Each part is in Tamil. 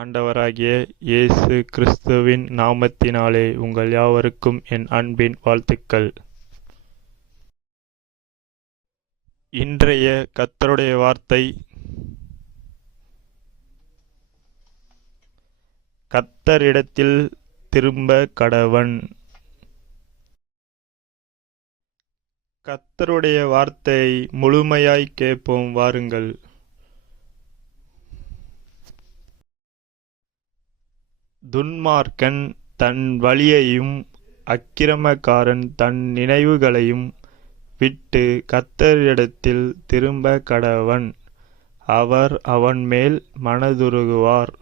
ஆண்டவராகிய இயேசு கிறிஸ்துவின் நாமத்தினாலே உங்கள் யாவருக்கும் என் அன்பின் வாழ்த்துக்கள். இன்றைய கத்தருடைய வார்த்தை கத்தரிடத்தில் திரும்ப கடவன். கத்தருடைய வார்த்தையை முழுமையாய் கேட்போம் வாருங்கள். துன்மார்க்கன் தன் வழியையும் அக்கிரமக்காரன் தன் நினைவுகளையும் விட்டு கர்த்தரிடத்தில் திரும்ப கடவன். அவர் அவன் மேல் மனதுருகுவார்.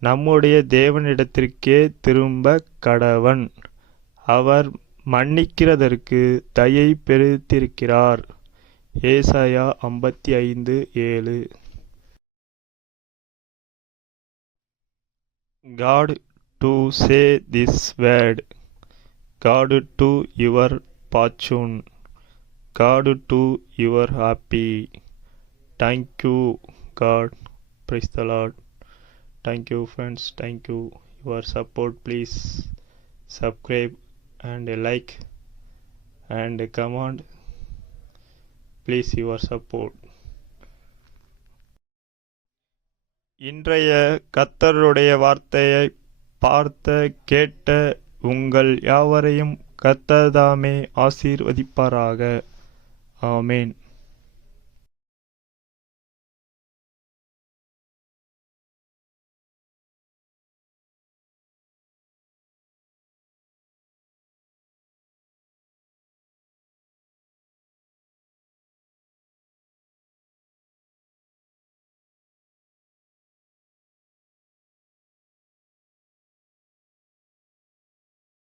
நம்முடைய தேவனிடத்திற்கே திரும்ப கடவன். அவர் மன்னிக்கிறதற்கு தயை பெருத்திருக்கிறார். ஏசாயா ஐம்பத்தி ஐந்து ஏழு. God to say this word, God to your fortune, God to your happy. Thank you, God. Praise the Lord. Thank you, friends. Thank you. Your support, please subscribe and like and comment. Please, your support. இன்றைய கர்த்தருடைய வார்த்தையை பார்த்த கேட்ட உங்கள் யாவரையும் கர்த்தர்தாமே ஆசீர்வதிப்பாராக. ஆமேன்.